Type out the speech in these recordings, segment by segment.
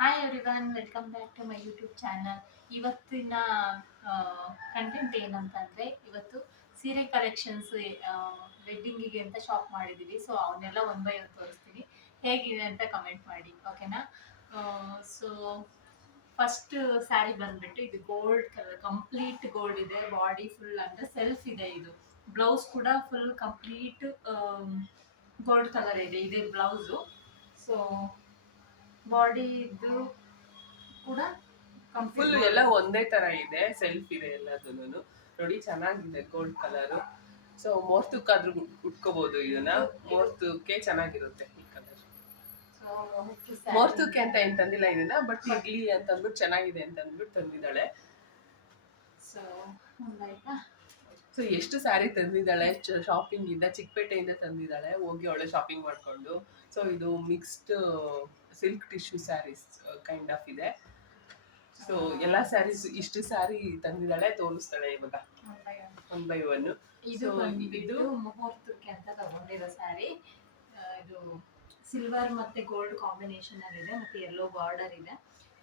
Hi everyone, welcome back to my YouTube channel. ಇವತ್ತಿನ content ಏನಂತಂದರೆ, ಇವತ್ತು ಸೀರೆ ಕಲೆಕ್ಷನ್ಸ್ ವೆಡ್ಡಿಂಗಿಗೆ ಅಂತ ಶಾಪ್ ಮಾಡಿದ್ದೀವಿ. ಸೊ ಅವನ್ನೆಲ್ಲ ಒನ್ ಬೈ ಒನ್ ತೋರಿಸ್ತೀನಿ, ಹೇಗಿದೆ ಅಂತ ಕಮೆಂಟ್ ಮಾಡಿ, ಓಕೆನಾ? ಸೊ ಫಸ್ಟ್ ಸ್ಯಾರಿ ಬಂದ್ಬಿಟ್ಟು ಇದು ಗೋಲ್ಡ್ ಕಲರ್, ಕಂಪ್ಲೀಟ್ ಗೋಲ್ಡ್ ಇದೆ. ಬಾಡಿ ಫುಲ್ ಅಂದರೆ ಸೆಲ್ಫ್ ಇದೆ. ಇದು ಬ್ಲೌಸ್ ಕೂಡ ಫುಲ್ ಕಂಪ್ಲೀಟ್ ಗೋಲ್ಡ್ ಕಲರ್ ಇದೆ. ಇದೆ ಬ್ಲೌಸು. ಸೊ ಬಾಡಿದು ಕೂಡ ಫುಲ್ ಕಂಪ್ಲೀಟ್ ಎಲ್ಲ ಒಂದೇ ತರ ಇದೆ, ಸೆಲ್ಫ್ ಇದೆ ಎಲ್ಲದನ್ನು. ನೋಡಿ ಚೆನ್ನಾಗಿದೆ ಗೋಲ್ಡ್ ಕಲರ್. ಸೊ ಮುಹೂರ್ತಕ್ಕಾದ್ರೂ ಉಟ್ಕೋಬಹುದು ಇದನ್ನ. ಮುಹೂರ್ತಕ್ಕೆ ಚೆನ್ನಾಗಿರುತ್ತೆ ಈ ಕಲರ್. ಮುಹೂರ್ತಕ್ಕೆ ಅಂತ ಏನ್ ತಂದಿಲ್ಲ ಇದನ್ನ, ಬಟ್ ಇರ್ಲಿ ಅಂತ ಅಂದ್ಬಿಟ್ಟು ಚೆನ್ನಾಗಿದೆ ಅಂತ ಅಂದ್ಬಿಟ್ಟು ತಂದಿದ್ದಾಳೆ. ಸೊ ಎಷ್ಟು ಸ್ಯಾರಿ ತಂದಿದ್ದಾಳೆ, ಶಾಪಿಂಗ್ ಇಂದ ಚಿಕ್ಕಪೇಟೆಯಿಂದ ತಂದಿದ್ದಾಳೆ, ಹೋಗಿ ಅವಳೆ ಶಾಪಿಂಗ್ ಮಾಡ್ಕೊಂಡು. ಸೊ ಇದು mixed silk tissue sarees kind of ಇದೆ. ಸೊ ಎಲ್ಲಾ ಸ್ಯಾರೀಸ್ ಇಷ್ಟು ಸ್ಯಾರಿ ತಂದಿದ್ದಾಳೆ, ತೋರಿಸ್ತಾಳೆ ಇವಾಗ ಒನ್ ಬೈ ಒನ್. ಇದು ಬಂದ್ಬಿಟ್ಟು ಮುಹೂರ್ತಕ್ಕೆ ಅಂತ ತಗೊಂಡಿರೋ ಸ್ಯಾರಿ. ಇದು ಸಿಲ್ವರ್ ಮತ್ತೆ ಗೋಲ್ಡ್ ಕಾಂಬಿನೇಷನ್ ಅಲ್ಲಿ ಇದೆ, ಮತ್ತೆ ಯೆಲ್ಲೋ ಬಾರ್ಡರ್ ಇದೆ.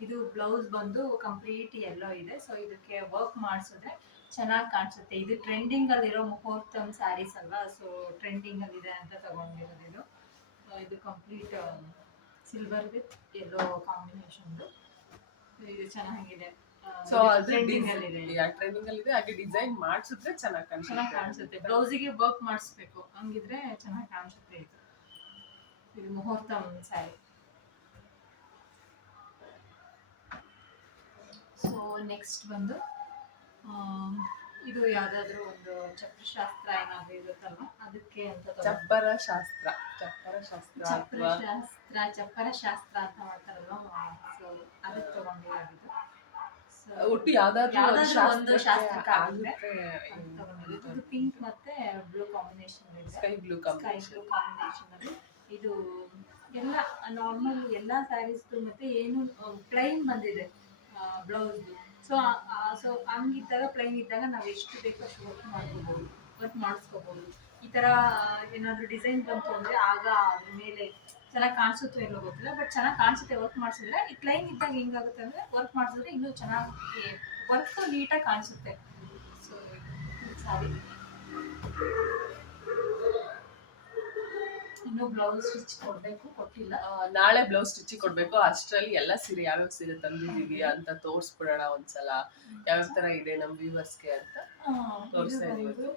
ಇದು ಬ್ಲೌಸ್ ಬಂದು ಕಂಪ್ಲೀಟ್ ಯೆಲ್ಲೋ ಇದೆ. ಸೊ ಇದಕ್ಕೆ ವರ್ಕ್ ಮಾಡಿಸಿದ್ರೆ ಚೆನ್ನಾಗಿ ಕಾಣಿಸುತ್ತೆ. ಇದು ಟ್ರೆಂಡಿಂಗ್ ಅಲ್ಲಿರೋ ಮುಹೂರ್ತಮ್ ಸ್ಯಾರೀಸ್ ಅಲ್ವಾ, ಸೊ ಟ್ರೆಂಡಿಂಗ್ ಅಲ್ಲಿ ಇದೆ ಅಂತ ತಗೊಂಡಿರೋದು ಇದು. ಇದು complete silver with yellow combination. ಇದು ಚೆನ್ನಾಗಿದೆ. ಸೊ ಅದು ಟ್ರೆಂಡಿಂಗ್ ಅಲ್ಲಿ ಇದೆ. ಟ್ರೆಂಡಿಂಗ್ ಅಲ್ಲಿ ಇದೆ. ಹಾಗೆ ಡಿಸೈನ್ ಮಾಡಿಸಿದ್ರೆ ಚೆನ್ನಾಗಿ ಕಾಣಿಸುತ್ತೆ. ಬ್ಲೌಸಿಗೆ ವರ್ಕ್ ಮಾಡಿಸ್ಬೇಕು, ಹಂಗಿದ್ರೆ ಚೆನ್ನಾಗಿ ಕಾಣಿಸುತ್ತೆ. ಇದು ಮುಹೂರ್ತಮ್ ಸ್ಯಾರಿ. ಸೊ ನೆಕ್ಸ್ಟ್ ಬಂದು ಇದು ಯಾವ್ದಾದ್ರು ಒಂದು ಚಪ್ರಶಾಸ್ತ್ರ ಏನಾದ್ರು ಇರುತ್ತಲ್ವಾ, ಅದಕ್ಕೆ ಅಂತ ಚಪ್ಪರ ಶಾಸ್ತ್ರ ಅಂತ ಮಾಡ್ತಾರಲ್ವಾ, ಸೊ ಅದಕ್ಕೆ ತಗೊಂಡಿರೋದು. ಒಟ್ಟು ಯಾವ್ದಾದ್ರು ಒಂದು ಶಾಸ್ತ್ರಕ್ಕೆ ಆಗುತ್ತೆ ಅಂತ ತಗೊಂಡಿರೋದು. ಇದು ಪಿಂಕ್ ಮತ್ತೆ ಬ್ಲೂ ಕಾಂಬಿನೇಷನ್ ಇದೆ, ಸ್ಕೈ ಬ್ಲೂ ಕಾಂಬಿನೇಷನ್ ಅಲ್ಲಿ. ಇದು ಎಲ್ಲ ನಾರ್ಮಲ್ ಎಲ್ಲ ಸ್ಯಾರೀಸ್ ಮತ್ತೆ ಏನು ಪ್ಲೈನ್ ಬಂದಿದೆ ಬ್ಲೌಸ್. ಸೊ ಹಂಗಿದ್ದಾಗ ಪ್ಲೈನ್ ಇದ್ದಾಗ ನಾವು ಎಷ್ಟು ಬೇಕೋ ಅಷ್ಟು ವರ್ಕ್ ಮಾಡಿಸ್ಕೋಬಹುದು. ಈ ತರ ಏನಾದ್ರು ಡಿಸೈನ್ ಬಂತು ಅಂದ್ರೆ ಆಗ ಅದ್ರ ಮೇಲೆ ಚೆನ್ನಾಗಿ ಕಾಣಿಸುತ್ತೋ ಇಲ್ಲೋ ಗೊತ್ತಿಲ್ಲ, ಬಟ್ ಚೆನ್ನಾಗಿ ಕಾಣಿಸುತ್ತೆ ವರ್ಕ್ ಮಾಡಿಸಿದ್ರೆ. ಈ ಪ್ಲೈನ್ ಇದ್ದಾಗ ಹೆಂಗಾಗುತ್ತೆ ಅಂದ್ರೆ ವರ್ಕ್ ಮಾಡಿಸಿದ್ರೆ ಇನ್ನೂ ಚೆನ್ನಾಗಿ ವರ್ಕ್ ನೀಟಾಗಿ ಕಾಣಿಸುತ್ತೆ. ಸೊ ಸಾರಿ, ಇನ್ನು ಬ್ಲೌಸ್ ಸ್ಟಿಚ್ ಕೊಟ್ಟಿಲ್ಲ. ನಾಳೆ ಬ್ಲೌಸ್ ಸ್ಟಿಚ್ ಕೊಡ್ಬೇಕು. ಅಷ್ಟರಲ್ಲಿ ಎಲ್ಲ ಸೀರೆ ಯಾವ್ಯಾವ ಸೀರೆ ತಂದಿದೀವಿ ಅಂತ ತೋರಿಸ್ಬಿಡೋಣ ಒಂದ್ಸಲ, ಯಾವ್ಯಾವ ತರ ಇದೆ ನಮ್ ವ್ಯೂವರ್ಸ್ಗೆ ಅಂತ ತೋರಿಸ್ತಾ ಇದೀವಿ.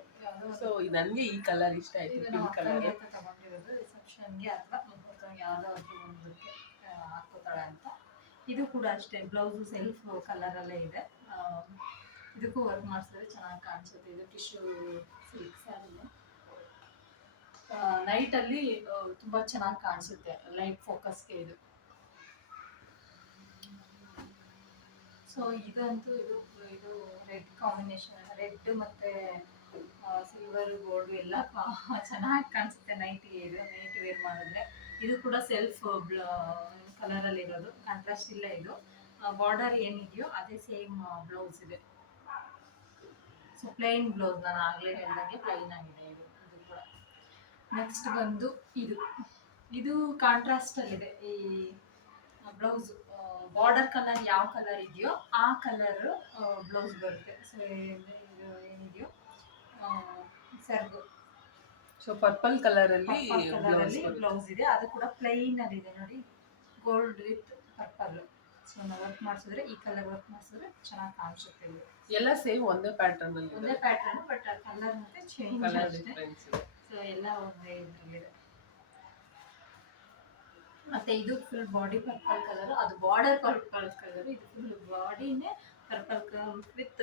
ಸೊ ನನ್ಗೆ ಈ ಕಲರ್ ಇಷ್ಟ ಆಯ್ತು, ಪಿಂಕ್ ಕಲರ್ ತಗೊಂಡಿರೋದು. ರಿಸೆಪ್ಷನ್ಗೆ ಅಥವಾ ಯಾವ್ದಾದ್ರು ಒಂದಕ್ಕೆ ಹಾಕೋತಾಳೆ ಅಂತ. ಇದು ಕೂಡ ಅಷ್ಟೇ, ಬ್ಲೌಸು ಸೆಲ್ಫ್ ಕಲರ್ ಅಲ್ಲೇ ಇದೆ. ಇದಕ್ಕೂ ವರ್ಕ್ ಮಾಡಿಸಿದ್ರೆ ಚೆನ್ನಾಗಿ ಕಾಣಿಸುತ್ತೆ. ಇದು ಟಿಶ್ಯೂ ಸಿಲ್ಕ್ ಸ್ಯಾರಿ. ನೈಟ್ ಅಲ್ಲಿ ತುಂಬಾ ಚೆನ್ನಾಗಿ ಕಾಣಿಸುತ್ತೆ, ಲೈಟ್ ಫೋಕಸ್ಗೆ ಇದು. ಸೊ ಇದಂತೂ ಇದು ರೆಡ್ ಕಾಂಬಿನೇಷನ್, ರೆಡ್ ಮತ್ತೆ ಸಿಲ್ವರ್ ಗೋಲ್ಡ್ ಎಲ್ಲ ಚೆನ್ನಾಗಿ ಕಾಣಿಸುತ್ತೆ ನೈಟ್ಗೆ. ಇದು ನೈಟ್ ವೇರ್ ಮಾಡಿದ್ರೆ. ಇದು ಕೂಡ ಸೆಲ್ಫ್ ಕಲರ್ ಅಲ್ಲಿ ಇರೋದು, ಕಾಂಟ್ರಾಸ್ಟ್ ಇಲ್ಲ. ಇದು ಬಾರ್ಡರ್ ಏನಿದೆಯೋ ಅದೇ ಸೇಮ್ ಬ್ಲೌಸ್ ಇದೆ. ಸೊ ಪ್ಲೈನ್ ಬ್ಲೌಸ್, ನಾನು ಆಗ್ಲೇ ಹೇಳ್ದಂಗೆ ಪ್ಲೈನ್ ಆಗಿದೆ ಇದು ಕೂಡ. ನೆಕ್ಸ್ಟ್ ಬಂದು ಇದು ಕಾಂಟ್ರಾಸ್ಟ್ ಅಲ್ಲಿದೆ. ಈ ಬ್ಲೌಸ್ ಬಾರ್ಡರ್ ಕಲರ್ ಯಾವ ಕಲರ್ ಇದೆಯೋ ಆ ಕಲರ್ ಬ್ಲೌಸ್ ಬರುತ್ತೆ. ಸೊ ಇದು ಏನಿದೆಯೋ ಸರ್ಗು, ಸೊ ಪರ್ಪಲ್ ಕಲರ್ ಅಲ್ಲಿ ಬ್ಲೌಸ್ ಇದೆ. ಅದು ಕೂಡ ಪ್ಲೈನ್ ಅಲ್ಲಿ ಇದೆ ನೋಡಿ, ಗೋಲ್ಡ್ ವಿತ್ ಪರ್ಪಲ್. ಸೊ ನಾವು ವರ್ಕ್ ಮಾಡಿಸಿದ್ರೆ, ಈ ಕಲರ್ ವರ್ಕ್ ಮಾಡಿಸಿದ್ರೆ ಚೆನ್ನಾಗಿ ಕಾಣಿಸುತ್ತೆ. ಎಲ್ಲ ಸೇಮ್ ಒಂದೇ ಪ್ಯಾಟರ್ನ್ ಅಲ್ಲಿ, ಒಂದೇ ಪ್ಯಾಟರ್ನ್, ಬಟ್ ಕಲರ್ ಮತ್ತೆ ಚೇಂಜ್ ಆಗುತ್ತೆ. ಸೊ ಎಲ್ಲ ಒಂದೇ ಇದ್ರಲ್ಲಿದೆ. ಮತ್ತೆ ಇದು ಫುಲ್ ಬಾಡಿ ಪರ್ಪಲ್ ಕಲರ್, ಅದು ಬಾರ್ಡರ್ ಪರ್ಪಲ್ ಕಲರ್. ಇದು ಫುಲ್ ಬಾಡಿನೇ ಪರ್ಪಲ್ ವಿತ್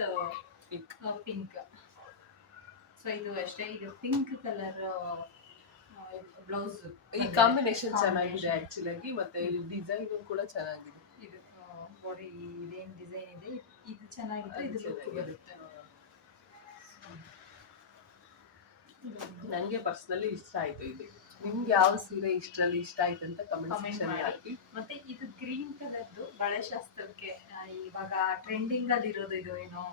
ಪಿಂಕ್. ಸೊ ಇದು ಅಷ್ಟೇ, ಇದು ಪಿಂಕ್ ಕಲರ್ ಬ್ಲೌಸ್. ಈ ಕಾಂಬಿನೇಷನ್ ಚೆನ್ನಾಗಿದೆ ಆಕ್ಚುಲಿ ಆಗಿ, ಮತ್ತೆ ಡಿಸೈನ್ ಕೂಡ ಚೆನ್ನಾಗಿದೆ. ಇದು ಬಾಡಿ ಇದೇನ್ ಡಿಸೈನ್ ಇದೆ ಇದು ಚೆನ್ನಾಗಿದೆ, ಇದು ಲುಕ್ ಬರುತ್ತೆ. ನಂಗೆ ಪರ್ಸನಲಿ ಇಷ್ಟ ಆಯ್ತು ಇದು. ನಿಮ್ಗೆ ಯಾವ ಸೀರೆ ಇಷ್ಟ ಆಯ್ತು ಅಂತ ಕಮೆಂಟ್ ಸೆಕ್ಷನ್ ಹಾಕಿ. ಮತ್ತೆ ಇದು ಗ್ರೀನ್ ಕಲರ್ದು ಬಳೆ ಶಾಸ್ತ್ರಕ್ಕೆ ಇವಾಗ ಟ್ರೆಂಡಿಂಗ್ ಅಲ್ಲಿ ಇರೋದು. ಇದು ಏನೋ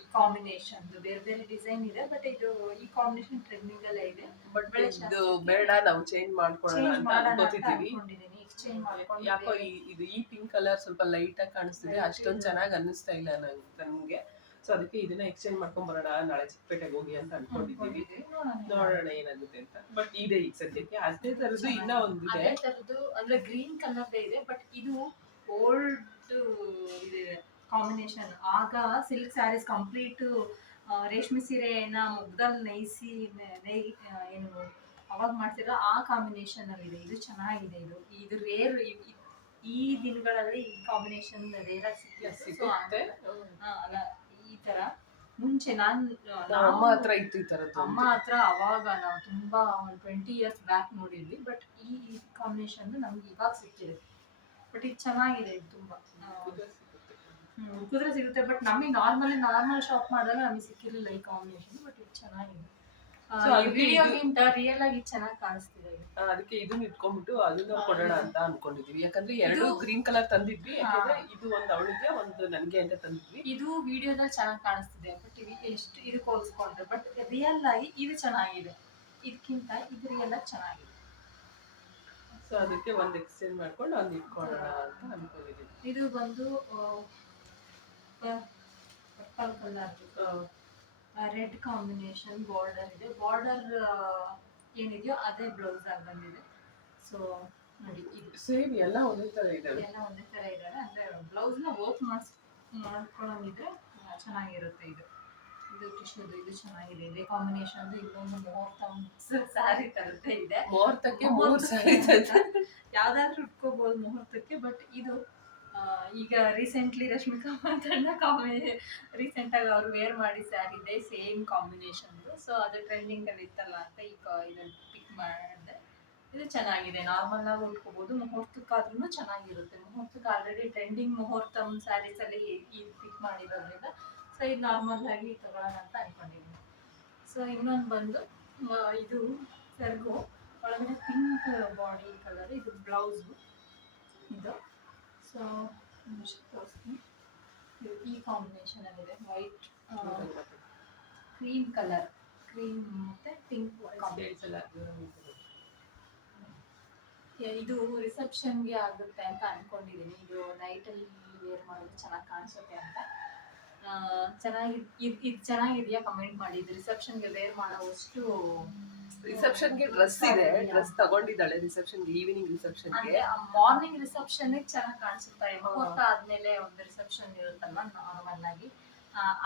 ಈ ಕಾಂಬಿನೇಷನ್ ಬೇರೆ ಬೇರೆ ಡಿಸೈನ್ ಇದೆ, ಬಟ್ ಇದು ಈ ಕಾಂಬಿನೇಷನ್ ಟ್ರೆಂಡಿಂಗ್ ಅಲ್ಲೇ ಇದೆ. ಬಟ್ ಇದು ಬೇಡ, ನಾವು ಚೇಂಜ್ ಮಾಡ್ಕೊಳ್ಳೋಣ ಅಂತ ಅನ್ಕೋತಿದೀವಿ. ಎಕ್ಸ್ಚೇಂಜ್ ಮಾಡ್ಕೊಂಡು ಯಾಕೋ ಈ ಪಿಂಕ್ ಕಲರ್ ಸ್ವಲ್ಪ ಲೈಟ್ ಆಗಿ ಕಾಣಿಸ್ತಿದೆ, Light ಅಷ್ಟೊಂದು ಇದೆ. ಚೆನ್ನಾಗಿ ಅನ್ನಿಸ್ತಾ ಇಲ್ಲ ನನ್ಗೆ. ಸೊ ಅದಕ್ಕೆ ಇದನ್ನ ಎಕ್ಸ್ಚೇಂಜ್ ಮಾಡ್ಕೊಂಡ್ ಬರೋಣ, ನಾಳೆ ಚಿಕ್ಕಪೇಟೆಗೆ ಹೋಗಿ ಅಂತ ಅನ್ಕೊಂಡಿದ್ದೀವಿ. ನೋಡೋಣ ಏನಾಗುತ್ತೆ ಅಂತ. ಬಟ್ ಇದೆ ಈಗ ಸದ್ಯಕ್ಕೆ. ಅದೇ ತರದ್ದು ಇನ್ನ ಒಂದಿದೆ. ಅದೇ ತರದ್ದು ಅಂದ್ರೆ ಗ್ರೀನ್ ಕಲರ್ ಇದೆ, ಬಟ್ ಇದು ಓಲ್ಡ್ ಇದೆ ಕಾಂಬಿನೇಷನ್. ಆಗ ಸಿಲ್ಕ್ ಸ್ಯಾರೀಸ್ ಕಂಪ್ಲೀಟ್ ರೇಷ್ಮೆ ಸೀರೆನ ಮುಗ್ದಲ್ಲಿ ನೇಯ್ಸಿ ಏನು ಅವಾಗ ಮಾಡ್ತಿರೋ ಆ ಕಾಂಬಿನೇಷನ್ ಅಲ್ಲಿ ಇದೆ. ಇದು ಚೆನ್ನಾಗಿದೆ. ಇದು ರೇರ್. ಈ ದಿನಗಳಲ್ಲಿ ಈ ಕಾಂಬಿನೇಷನ್ ರೇರ್ ಆಗಿ ಸಿಗುತ್ತೆ. ಅಲ್ಲ, ಈ ತರ ಮುಂಚೆ ಅಮ್ಮ ಹತ್ರ ಇತ್ತು ಈ ತರದ್ದು. ಅಮ್ಮ ಹತ್ರ ಅವಾಗ ನಾವು ತುಂಬಾ 20 ಇಯರ್ಸ್ ಬ್ಯಾಕ್ ನೋಡಿದ್ವಿ. ಬಟ್ ಈ ಕಾಂಬಿನೇಷನ್ ನಮ್ಗೆ ಇವಾಗ ಸಿಕ್ಕಿದೆ. ಬಟ್ ಇದು ಚೆನ್ನಾಗಿದೆ. ಇದು ತುಂಬಾ ಕುದುರೆ ಸಿಗುತ್ತೆ. ಬಟ್ ನಮಗೆ ನಾರ್ಮಲ್ ಶಾಪ್ ಮಾಡಿದಾಗ ನಮಗೆ ಸಿಕ್ಕಿರಲಿಲ್ಲ ಈ ಕಾಂಬಿನೇಷನ್. ಬಟ್ ಇದು ಚೆನ್ನಾಗಿದೆ. ವಿಡಿಯೋಗಿಂತ ರಿಯಲ್ ಆಗಿ ಚೆನ್ನಾಗಿ ಕಾಣಿಸ್ತಿದೆ. ಅದಕ್ಕೆ ಇದನ್ನ ಇಟ್ಕೊಂಡ್ಬಿಟ್ಟು ಅದನ್ನ ಕೊಡೋಣ ಅಂತ ಅನ್ಕೊಂಡಿದೀವಿ. ಯಾಕಂದ್ರೆ ಎರಡು ಗ್ರೀನ್ ಕಲರ್ ತಂದಿದ್ವಿ. ಯಾಕಂದ್ರೆ ಇದು ಒಂದು ಅವಳಿಗೆ, ಒಂದು ನನ್ಗೆ ಅಂತ ತಂದಿದ್ವಿ. ಇದು ವಿಡಿಯೋದಲ್ಲಿ ಚೆನ್ನಾಗಿ ಕಾಣಿಸ್ತಿದೆ. ಬಟ್ ಎಷ್ಟು ಇದು ಹೋಲಿಸ್ಕೊಂಡ್ರೆ, ಬಟ್ ರಿಯಲ್ ಆಗಿ ಇದು ಚೆನ್ನಾಗಿದೆ. ಇದಕ್ಕಿಂತ ಇದು ರಿಯಲ್ ಆಗಿ ಚೆನ್ನಾಗಿದೆ. ಸೊ ಅದಕ್ಕೆ ಒಂದು ಎಕ್ಸ್ಚೇಂಜ್ ಮಾಡ್ಕೊಂಡು ಒಂದು ಇಟ್ಕೊಳ್ಳೋಣ ಅಂತ ಅನ್ಕೊಂಡಿದೀವಿ. ಇದು ಬಂದು purple colour red combination border ಇದೆ. ಬಾರ್ಡರ್ ಏನಿದೆಯೋ ಅದೇ ಬ್ಲೌಸ್ ಆಗಿ ಬಂದಿದೆ. ಸೊ ನೋಡಿ, ಇದು ಸೇಮ್ ಎಲ್ಲ ಒಂದೇ ತರ ಇದೆ. ಎಲ್ಲ ಒಂದೇ ತರ ಇದಾವೆ. ಅಂದ್ರೆ ಬ್ಲೌಸ್ ನ ವರ್ಕ್ ಮಾಡ್ಕೊಳ್ಳೋಂಗಿದ್ರೆ ಚೆನ್ನಾಗಿರುತ್ತೆ. ಇದು ಟಿಶ್ಯೂದು ಇದು ಚೆನ್ನಾಗಿದೆ. ಇದೇ ಕಾಂಬಿನೇಷನ್. ಇನ್ನೊಂದು ಮುಹೂರ್ತ ಸ್ಯಾರಿ ತರದೇ ಇದೆ. ಮುಹೂರ್ತಕ್ಕೆ 3 ಸ್ಯಾರಿ ಯಾವ್ದಾದ್ರು ಉಟ್ಕೋಬಹುದು ಮುಹೂರ್ತಕ್ಕೆ. ಬಟ್ ಇದು ಈಗ ರೀಸೆಂಟ್ಲಿ ರಶ್ಮಿಕಾ ಮಂದಣ್ಣ ರೀಸೆಂಟ್ ಆಗಿ ಅವ್ರು ವೇರ್ ಮಾಡಿ ಸ್ಯಾರಿ ಇದೆ, ಸೇಮ್ ಕಾಂಬಿನೇಷನ್. ಸೊ ಅದು ಟ್ರೆಂಡಿಂಗ್ ಅಲ್ಲಿ ಇತ್ತಲ್ಲ ಅಂತ ಈಗ ಇದನ್ನ ಪಿಕ್ ಮಾಡಿದೆ. ಇದು ಚೆನ್ನಾಗಿದೆ. ನಾರ್ಮಲ್ ಆಗಿ ಉಟ್ಕೋಬಹುದು. ಮುಹೂರ್ತಕ್ಕಾದ್ರೂ ಚೆನ್ನಾಗಿರುತ್ತೆ. ಮುಹೂರ್ತಕ್ಕೆ ಆಲ್ರೆಡಿ ಟ್ರೆಂಡಿಂಗ್ ಮುಹೂರ್ತಂ ಸ್ಯಾರೀಸ್ ಅಲ್ಲಿ ಇದು ಪಿಕ್ ಮಾಡಿರೋದ್ರಿಂದ ಸೊ ಇದು ನಾರ್ಮಲ್ ಆಗಿ ತಗೊಳ್ಳೋಣ ಅಂತ ಅನ್ಕೊಂಡಿದ್ದೀನಿ. ಸೊ ಇನ್ನೊಂದು ಬಂದು ಇದು ಸೆರ್ಗು ಒಳಗಡೆ ಪಿಂಕ್ ಬಾಡಿ ಕಲರ್. ಇದು ಬ್ಲೌಸು ಇದು. ಸೊ ತೋರಿಸ್ತೀನಿ. ಈ ಕಾಂಬಿನೇಷನ್ ಅಲ್ಲಿದೆ. ವೈಟ್ ಕ್ರೀಮ್ ಕಲರ್, ಕ್ರೀಮ್ ಮತ್ತೆ ಪಿಂಕ್ ಕಾಂಬಿನೇಷನ್. ಇದು ರಿಸೆಪ್ಷನ್ಗೆ ಆಗುತ್ತೆ ಅಂತ ಅನ್ಕೊಂಡಿದ್ದೀನಿ. ಇದು ನೈಟಲ್ಲಿ ವೇರ್ ಮಾಡೋದು ಚೆನ್ನಾಗಿ ಕಾಣಿಸುತ್ತೆ ಅಂತ. ಚೆನ್ನಾಗಿ ಇದು ಚೆನ್ನಾಗಿದೆಯಾ ಕಮೆಂಟ್ ಮಾಡಿ. ಇದು ರಿಸೆಪ್ಷನ್ಗೆ ವೇರ್ ಮಾಡೋವಷ್ಟು. ರಿಸೆಪ್ಷನ್ಗೆ ಡ್ರೆಸ್ ಇದೆ. ಡ್ರೆಸ್ ತಗೊಂಡಿದ್ದಾಳೆ ರಿಸೆಪ್ಷನ್ಗೆ, ಈವ್ನಿಂಗ್ ರಿಸೆಪ್ಷನ್ಗೆ. ಮಾರ್ನಿಂಗ್ ರಿಸೆಪ್ಷನ್ ಚೆನ್ನಾಗಿ ಕಾಣಿಸುತ್ತೆ. ಮುಹೂರ್ತ ಆದ್ಮೇಲೆ ಒಂದು ರಿಸೆಪ್ಷನ್ ಇರುತ್ತಲ್ವಾ ನಾರ್ಮಲ್ ಆಗಿ,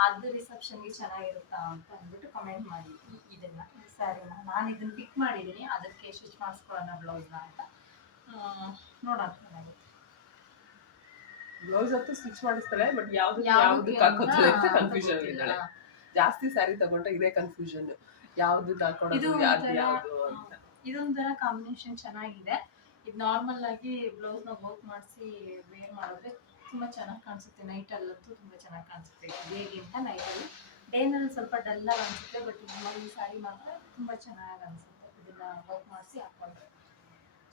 ಅದು ರಿಸೆಪ್ಷನ್ಗೆ ಚೆನ್ನಾಗಿರುತ್ತಾ ಅಂತ ಅಂದ್ಬಿಟ್ಟು ಕಮೆಂಟ್ ಮಾಡಿ. ಇದನ್ನ ಸ್ಯಾರಿನ ನಾನು ಇದನ್ನ ಪಿಕ್ ಮಾಡಿದ್ದೀನಿ. ಅದಕ್ಕೆ ಸ್ಟಿಚ್ ಮಾಡಿಸ್ಕೊಳ್ಳೋಣ ಬ್ಲೌಸ್ನ ಅಂತ ನೋಡೋಣ. ಬ್ಲೌಸ್ ಅಂತೂ ಸ್ಟಿಚ್ ಮಾಡಿಸ್ತಾಳೆ. ಬಟ್ ಯಾವ್ದಕ್ಕೆ ಹಾಕೋದು ಅಂತ ಕನ್ಫ್ಯೂಷನ್ ಇದ್ದಾಳೆ. ಜಾಸ್ತಿ ಸ್ಯಾರಿ ತಗೊಂಡ್ರೆ ಇದೇ ಕನ್ಫ್ಯೂಷನ್, ಯಾವ್ದು ಹಾಕೊಳ್ಳೋದು ಯಾವ್ದು ಅಂತ. ಇದೊಂಥರ ಕಾಂಬಿನೇಷನ್ ಚೆನ್ನಾಗಿದೆ. ಇದು ನಾರ್ಮಲ್ ಆಗಿ ಬ್ಲೌಸ್ ನ ವರ್ಕ್ ಮಾಡಿಸಿ ವೇರ್ ಮಾಡಿದ್ರೆ ತುಂಬಾ ಚೆನ್ನಾಗಿ ಕಾಣಿಸುತ್ತೆ. ನೈಟ್ ಅಲ್ಲಂತೂ ತುಂಬಾ ಚೆನ್ನಾಗಿ ಕಾಣಿಸುತ್ತೆ. ಡೇಗಿಂತ ನೈಟಲ್ಲಿ, ಡೇನಲ್ಲಿ ಸ್ವಲ್ಪ ಡಲ್ ಆಗಿ ಅನ್ಸುತ್ತೆ. ಬಟ್ ಈ ಸ್ಯಾರಿ ಮಾತ್ರ ತುಂಬಾ ಚೆನ್ನಾಗಿ ಅನ್ಸುತ್ತೆ ಇದನ್ನ ವರ್ಕ್ ಮಾಡಿಸಿ ಹಾಕೊಂಡ್ರೆ.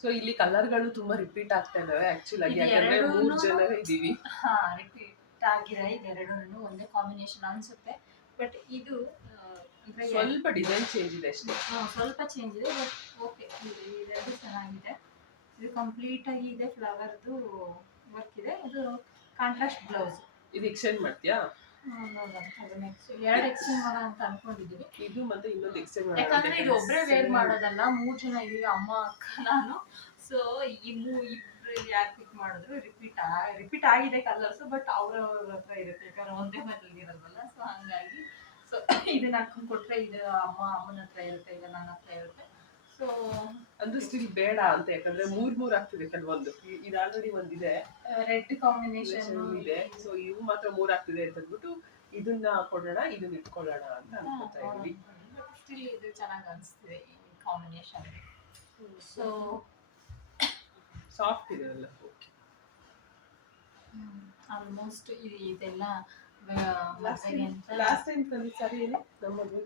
ಸೊ ಇಲ್ಲಿ ಕಲರ್ಗಳು ತುಂಬಾ ರಿಪೀಟ್ ಆಗ್ತಾ ಇದಾವೆ ಆಕ್ಚುಲಿ ಆಗಿ. ಯಾಕಂದ್ರೆ 3 ಜನ ಇದೀವಿ. ರಿಪೀಟ್ ಆಗಿದೆ. ಇದೆರಡೂ ಒಂದೇ ಕಾಂಬಿನೇಷನ್ ಅನ್ಸುತ್ತೆ. ಬಟ್ ಇದು ಸ್ವಲ್ಪ ಡಿಸೈನ್ ಚೇಂಜ್ ಇದೆ ಅಷ್ಟೇ. ಸ್ವಲ್ಪ ಚೇಂಜ್ ಇದೆ. ಬಟ್ ಓಕೆ, ಇದೆರಡು ಚೆನ್ನಾಗಿದೆ. ಇದು ಕಂಪ್ಲೀಟ್ ಆಗಿ ಇದೆ. ಫ್ಲವರ್ದು ವರ್ಕ್ ಇದೆ. ಇದು ಕಾಂಟ್ರಾಸ್ಟ್ ಬ್ಲೌಸ್. ಇದು ಎಕ್ಸ್ಚೇಂಜ್ ಮಾಡ್ತೀಯಾ? ಎರಡು ಎಕ್ಸ್ಚೇಂಜ್ ಮಾಡೋಣ ಅಂತ ಅನ್ಕೊಂಡಿದೀವಿ. ಇದು ಮತ್ತೆ ಇನ್ನೊಂದು ಎಕ್ಸ್ಚೇಂಜ್ ಮಾಡೋಣ. ಯಾಕಂದ್ರೆ ಇದು ಒಬ್ಬರೇ ವೇರ್ ಮಾಡೋದಲ್ಲ, 3 ಜನ ಇದೀವಿ, ಅಮ್ಮ ಅಕ್ಕ ನಾನು. ಸೊ ಇಬ್ರು ಯಾರು ಪಿಕ್ ಮಾಡಿದ್ರು ರಿಪೀಟ್ ಆಗಿದೆ ಕಲರ್ಸ್. ಬಟ್ ಅವ್ರ ಹತ್ರ ಇರುತ್ತೆ. ಯಾಕಂದ್ರೆ ಒಂದೇ ಮನೇಲಿ ಇರಲ್ವಲ್ಲ. ಸೊ ಹಂಗಾಗಿ ಸೊ ಇದನ್ನ ಹಾಕೊಂಡ್ ಕೊಟ್ರೆ ಇದು ಅಮ್ಮನ ಹತ್ರ ಇರುತ್ತೆ, ಇದು ನನ್ನ ಹತ್ರ ಇರುತ್ತೆ. ಸೊ ಅಂದ್ರೆ ಸ್ಟಿಲ್ ಬೇಡ ಅಂತ. ಯಾಕಂದ್ರೆ 3 ಆಗ್ತಿದೆ ಕೆಲವೊಂದು. ಇದು ಆಲ್ರೆಡಿ ಒಂದಿದೆ, ರೆಡ್ ಕಾಂಬಿನೇಷನ್ ಇದೆ. ಸೊ ಇವು ಮಾತ್ರ 3 ಆಗ್ತಿದೆ ಅಂತ ಅಂದ್ಬಿಟ್ಟು ಇದನ್ನ ಕೊಡೋಣ, ಇದನ್ನ ಇಟ್ಕೊಳ್ಳೋಣ ಅಂತ ಅನ್ಕೊತಾ ಇದ್ವಿ. ಸ್ಟಿಲ್ ಇದು ಚೆನ್ನಾಗಿ ಅನಿಸ್ತಿದೆ ಈ ಕಾಂಬಿನೇಷನ್. ಸೊ ಸಾಫ್ಟ್ ಇದೆ ಅಲ್ಲ. ಓಕೆ, ಆಲ್ಮೋಸ್ಟ್ ಇದೆಲ್ಲ ಲಾಸ್ಟ್ ಟೈಮ್ ತಂದಿದ್ದ ಸಾರಿ ಏನು ನಮ್ಮದು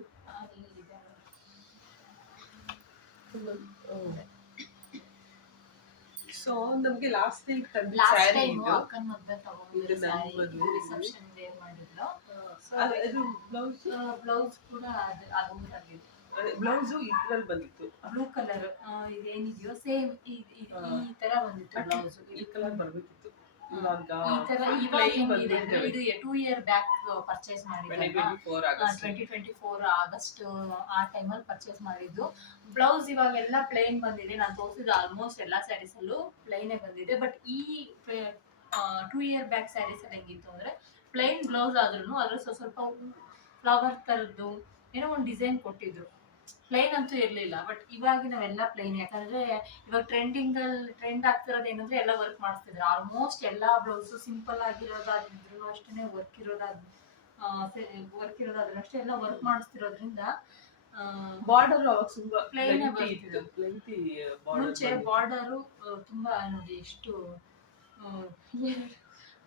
ಸೊ ನಮಗೆ ಲಾಸ್ಟ್ ಟೈಮ್ ತಂದಿದ್ದ ಸ್ಯಾರಿ ಇದು. ಅಕ್ಕನ ಮದುವೆ ತಗೊಂಡಿದ್ದೆ ಸ್ಯಾರಿ, ರಿಸೆಪ್ಷನ್ ವೇರ್ ಮಾಡಿದ್ಲು. ಸೊ ಅದು ಬ್ಲೌಸ್ ಕೂಡ ಅದು ತಗೊಂಡಿದ್ದೆ. ಬ್ಲೌಸು ಇದ್ರಲ್ಲಿ ಬಂದಿತ್ತು. ಬ್ಲೂ ಕಲರ್ ಇದೇನಿದೆಯೋ ಸೇಮ್ ಈ ತರ ಬಂದಿತ್ತು ಬ್ಲೌಸ್. ಈ ಕಲರ್ ಬರ್ಬೇಕಿತ್ತು. ಇವಾಗ ಈ ತರ ಇವಾಗ ಪ್ಲೇನ್ ಹೆಂಗಿದೆ ಅಂದ್ರೆ ಬಂದಿದೆ. ಇದು 2 ಇಯರ್ ಬ್ಯಾಕ್ ಪರ್ಚೇಸ್ ಮಾಡಿದ್ದೆ 2024 ಆಗಸ್ಟ್. 2024 ಆಗಸ್ಟ್ ಆ ಟೈಮಲ್ಲಿ ಪರ್ಚೇಸ್ ಮಾಡಿದ್ದು. ಬ್ಲೌಸ್ ಇವಾಗೆಲ್ಲ ಪ್ಲೇನ್ ಬಂದಿದೆ. ನಾನು ತೋರಿಸಿದ ಆಲ್ಮೋಸ್ಟ್ ಎಲ್ಲ ಸ್ಯಾರೀಸ್ ಅಲ್ಲೂ ಪ್ಲೇನೇ ಬಂದಿದೆ. ಬಟ್ ಈ 2 ಇಯರ್ ಬ್ಯಾಕ್ ಸ್ಯಾರೀಸ್ ಅಲ್ಲಿ ಹೆಂಗಿತ್ತು ಅಂದ್ರೆ ಪ್ಲೇನ್ ಬ್ಲೌಸ್ ಆದ್ರೂ ಅದ್ರ ಸ್ವಲ್ಪ ಫ್ಲವರ್ ತರದ್ದು ಏನೋ ಒಂದು ಡಿಸೈನ್ ಕೊಟ್ಟಿದ್ರು. ಪ್ಲೇನ್ ಅಂತೂ ಇರಲಿಲ್ಲ. ಬಟ್ ಇವಾಗ ನಾವೆಲ್ಲ ಪ್ಲೇನ್, ಯಾಕಂದ್ರೆ ಇವಾಗ ಟ್ರೆಂಡ್ ಆಗ್ತಿರೋದು ಏನಂದ್ರೆ ಎಲ್ಲ ವರ್ಕ್ ಮಾಡಿಸ್ತಿದ್ರು. ಆಲ್ಮೋಸ್ಟ್ ಎಲ್ಲ ಬ್ಲೌಸು ಸಿಂಪಲ್ ಆಗಿರೋದಾದ್ರೂ ಅಷ್ಟೇ ವರ್ಕ್ ಇರೋದಾದ್ರೂ ಅಷ್ಟೇ ಎಲ್ಲ ವರ್ಕ್ ಮಾಡಿಸ್ತಿರೋದ್ರಿಂದ ಬಾರ್ಡರ್ ಅವಾಗ ತುಂಬಾ ಪ್ಲೇನ್ ಲೆಂತಿ ಮುಂಚೆ ಬಾರ್ಡರು ತುಂಬಾ ನೋಡಿ ಎಷ್ಟು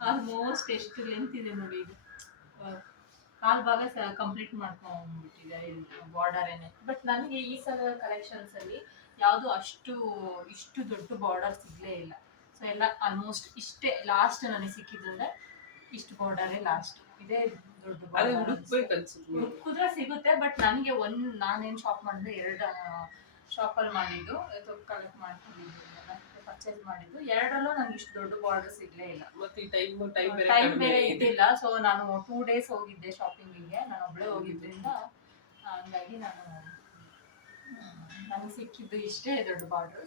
ಆಲ್ಮೋಸ್ಟ್ ಎಷ್ಟು ಲೆಂತ್ ಇದೆ ನೋಡಿ. ಇದು ಕಾಲ್ ಭಾಗ ಕಂಪ್ಲೀಟ್ ಮಾಡ್ಕೊಂಡ್ಬಿಟ್ಟಿದ್ದಾರೆ ಬಾರ್ಡರ್ ಏನೇ. ಬಟ್ ನನಗೆ ಈ ಸಲ ಕಲೆಕ್ಷನ್ಸ್ ಅಲ್ಲಿ ಯಾವುದು ಇಷ್ಟು ದೊಡ್ಡ ಬಾರ್ಡರ್ ಸಿಗ್ಲೇ ಇಲ್ಲ. ಸೊ ಎಲ್ಲ ಆಲ್ಮೋಸ್ಟ್ ಇಷ್ಟೇ ಲಾಸ್ಟ್ ನನಗೆ ಸಿಕ್ಕಿದ್ರೆ ಇಷ್ಟು ಬಾರ್ಡರೇ ಲಾಸ್ಟ್. ಇದೇ ದೊಡ್ಡ ಅದೇ ಬಾರ್ಡರ್ ಹುಡುಕ್ಬೇಕು ಅನ್ಸುತ್ತೆ. ಹುಡುಕಿದ್ರೆ ಸಿಗುತ್ತೆ. ಬಟ್ ನನಗೆ ನಾನೇನು ಶಾಪ್ ಮಾಡಿದ್ರೆ 2 ಶಾಪಲ್ಲಿ ಮಾಡಿದ್ದು ಕಲೆಕ್ಟ್ ಮಾಡ್ಕೊಂಡಿದ್ದು ಪರ್ಚೇಸ್ ಮಾಡಿದ್ದು. 2ರಲ್ಲೂ ನನಗೆ ಇಷ್ಟು ದೊಡ್ಡ ಬಾರ್ಡರ್ ಸಿಗ್ಲೇ ಇಲ್ಲ. ಮತ್ತೆ ಈ ಟೈಮ್ ಟೈಮ್ ಬೇರೆ ಇದ್ದಿಲ್ಲ. ಸೊ ನಾನು 2 ಡೇಸ್ ಹೋಗಿದ್ದೆ ಶಾಪಿಂಗಿಗೆ. ನಾನು ಒಬ್ಬಳೇ ಹೋಗಿದ್ದರಿಂದ ಹಂಗಾಗಿ ನನಗೆ ಸಿಕ್ಕಿದ್ದು ಇಷ್ಟೇ ದೊಡ್ಡ ಬಾರ್ಡರ್.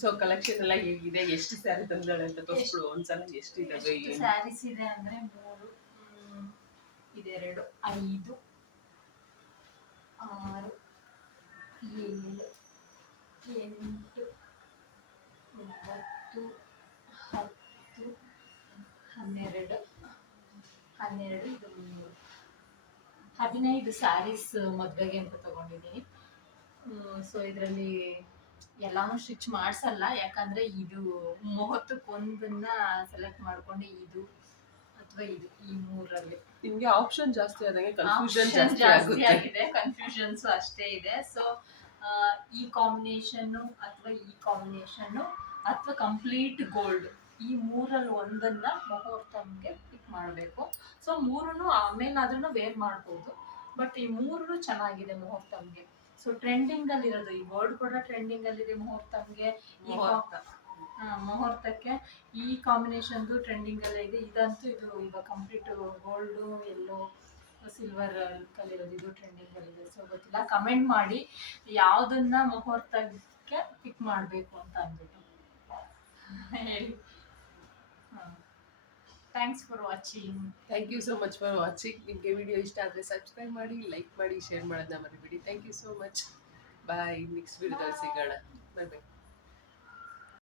ಸೊ ಕಲೆಕ್ಷನ್ ಎಲ್ಲ ಹೇಗಿದೆ, ಎಷ್ಟು ಸ್ಯಾರಿ ತಂದಾಳೆ ಅಂತ ತೋರಿಸ್ಬಿಡು ಒಂದ್ಸಲ. ಎಷ್ಟಿದೆ ಸ್ಯಾರೀಸ್ ಇದೆ ಅಂದ್ರೆ 3 ಇದೆರಡು 5 6 7 8 9 10 12 ಇದು 15 ಸ್ಯಾರೀಸ್ ಮದುವೆಗೆ ಅಂತ ತಗೊಂಡಿದ್ದೀನಿ. ಸೊ ಇದರಲ್ಲಿ ಎಲ್ಲಾನು ಸ್ಟಿಚ್ ಮಾಡ್ಸಲ್ಲ, ಯಾಕಂದ್ರೆ ಇದು ಮುಹೂರ್ತಕ್ಕೊಂದನ್ನ ಸೆಲೆಕ್ಟ್ ಮಾಡ್ಕೊಂಡು ಇದು ಅಥವಾ ಇದು ಈ 3ರಲ್ಲಿ ನಿಮ್ಗೆ ಆಪ್ಷನ್ ಜಾಸ್ತಿ ಆದಂಗೆ ಕನ್ಫ್ಯೂಷನ್ ಜಾಸ್ತಿ ಜಾಸ್ತಿ ಆಗಿದೆ. ಕನ್ಫ್ಯೂಷನ್ಸ್ ಅಷ್ಟೇ ಇದೆ. ಸೊ ಈ ಕಾಂಬಿನೇಷನ್ ಅಥವಾ ಕಂಪ್ಲೀಟ್ ಗೋಲ್ಡ್, ಈ 3ರಲ್ಲಿ ಒಂದನ್ನ ಮುಹೂರ್ತಂಗೆ ಪಿಕ್ ಮಾಡಬೇಕು. ಸೊ 3 ಆಮೇಲಾದ್ರೂ ವೇರ್ ಮಾಡ್ಬೋದು. ಬಟ್ ಈ 3 ಚೆನ್ನಾಗಿದೆ ಮುಹೂರ್ತಂಗೆ. ಸೊ ಟ್ರೆಂಡಿಂಗ್ ಅಲ್ಲಿ ಇರೋದು ಈ ಗೋಲ್ಡ್ ಕೂಡ ಟ್ರೆಂಡಿಂಗ್ ಅಲ್ಲಿ ಇದೆ ಮುಹೂರ್ತಂಗೆ. ಮುಹೂರ್ತಕ್ಕೆ ಈ ಕಾಂಬಿನೇಷನ್ದು ಟ್ರೆಂಡಿಂಗ್ ಅಲ್ಲೇ ಇದೆ. ಇದಂತೂ ಇದು ಇವಾಗ ಕಂಪ್ಲೀಟ್ ಗೋಲ್ಡು ಎಲ್ಲೋ ಸಿಲ್ವರ್ ಕಲಿರೋದು ಇದು ಟ್ರೆಂಡಿಂಗ್ ಅಲ್ಲಿ ಇದೆ. ಸೊ ಗೊತ್ತಿಲ್ಲ, ಕಮೆಂಟ್ ಮಾಡಿ ಯಾವ್ದನ್ನ ಮುಹೂರ್ತಕ್ಕೆ ಪಿಕ್ ಮಾಡಬೇಕು ಅಂತ ಅಂದ್ಬಿಟ್ಟು ಹೇಳಿ. Thanks for watching. Thank you so much for watching. ನಿಮಗೆ ವಿಡಿಯೋ ಇಷ್ಟ ಆದರೆ ಸಬ್ಸ್ಕ್ರೈಬ್ ಮಾಡಿ, ಲೈಕ್ ಮಾಡಿ, ಶೇರ್ ಮಾಡೋದನ್ನ ಮರಿಬೇಡಿ. Thank you so much. Bye. Next ವಿಡಿಯೋದಲ್ಲಿ ಸಿಗೋಣ. ಬಾಯ್ ಬಾಯ್.